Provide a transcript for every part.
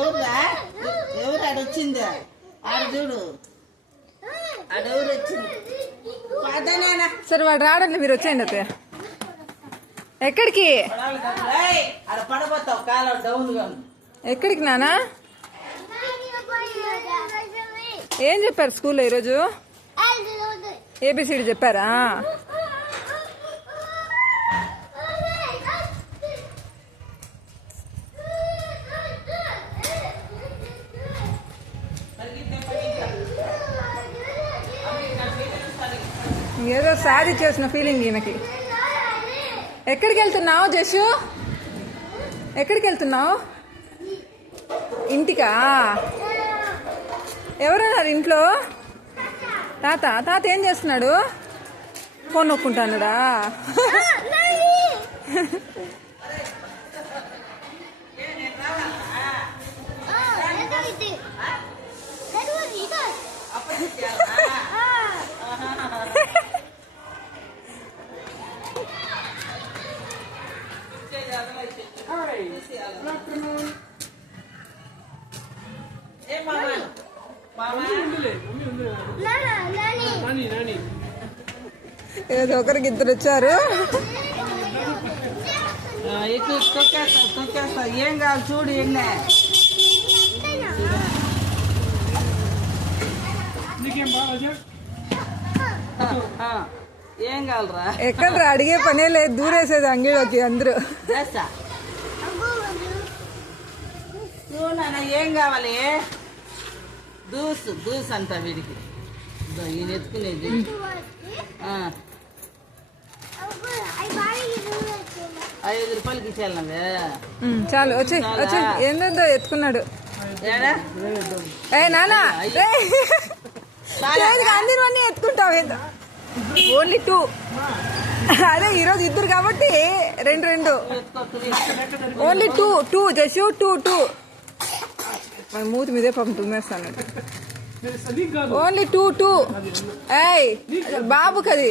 ఎవరా ఎవరు ఆడొచ్చింది ఆడ చూడు ఆడెవరు వచ్చింది సరే వాడు రావడం మీరు వచ్చేయండి అత్తయ్య. ఎక్కడికి ఆడ పడబోతావు కాలం డౌన్ గా ఎక్కడికి నానా? ఏం చెప్పారు స్కూల్లో ఈరోజు? ఏబిసిడి చెప్పారా? ఏదో శారీ చేసిన ఫీలింగ్ ఈయనకి. ఎక్కడికి వెళ్తున్నావు జషు? ఎక్కడికి వెళ్తున్నావు? ఇంటికా? ఎవరున్నారు ఇంట్లో? తాత. తాత ఏం చేస్తున్నాడు? ఫోన్ నొక్కుంటానుడా? ఏదో ఒకరికి ఇద్దరు వచ్చారు. తొక్కేస్తా ఏం కావాలి చూడు. ఏం కావాలరా? ఎక్కడరా అడిగే పనే లేదు, దూరేసేది అంగిలోకి అందరూ. చూడనా ఏం కావాలి? దూస్ అంట వీడికి. ఈయన ఎత్తుకునేది 5 రూపాయలకి ఇచ్చేయాలవే. చాలు వచ్చి వచ్చి. ఏందో ఎత్తుకున్నాడు. ఏ నానా అందరివన్నీ ఎత్తుకుంటావు. ఓన్లీ 2. అదే ఈరోజు ఇద్దరు కాబట్టి 2. ఓన్లీ 2 జషు 2. మన మూతి మీదే పాపం తుమ్మేస్తాను. ఓన్లీ 2. ఏయ్ బాబుకి అది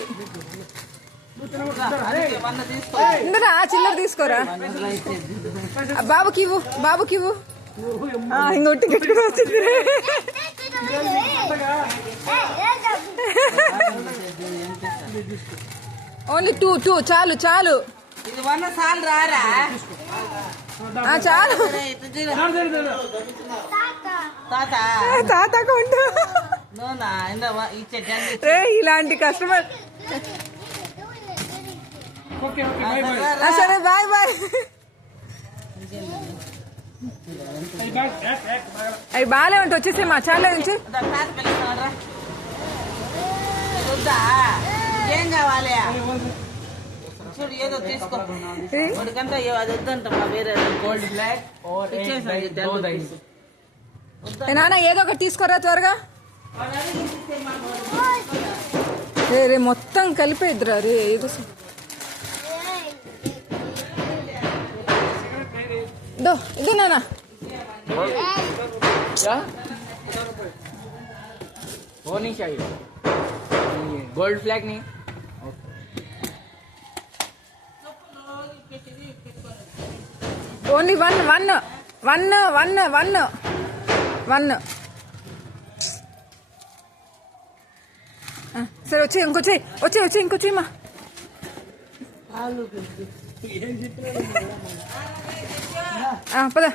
ఇందరా చిల్లర తీసుకోరా. బాబుకి ఇవ్వు. ఇంకొట్టి గట్టి వచ్చింది. ఓన్లీ 2. చాలు చాలు రారా చాలు. తాతకు ఉండు. ఇలాంటి కస్టమర్. సరే బాయ్. అవి బాగాలే ఉంటే వచ్చేసి మా చాలా నుంచి. ఏం కావాలి చూడు ఏదో తీసుకో. వాడికంతా అది వద్దంట. వేరే గోల్డ్ బ్లాక్ నాన్న ఏదో ఒకటి తీసుకోరా త్వరగా. రే మొత్తం కలిపేద్దురా రే. ఇదో నాన్న गोल्ड फ्लैग नहीं ఓన్లీ 1. సరే వచ్చి ఇంకొచ్చి మా పద.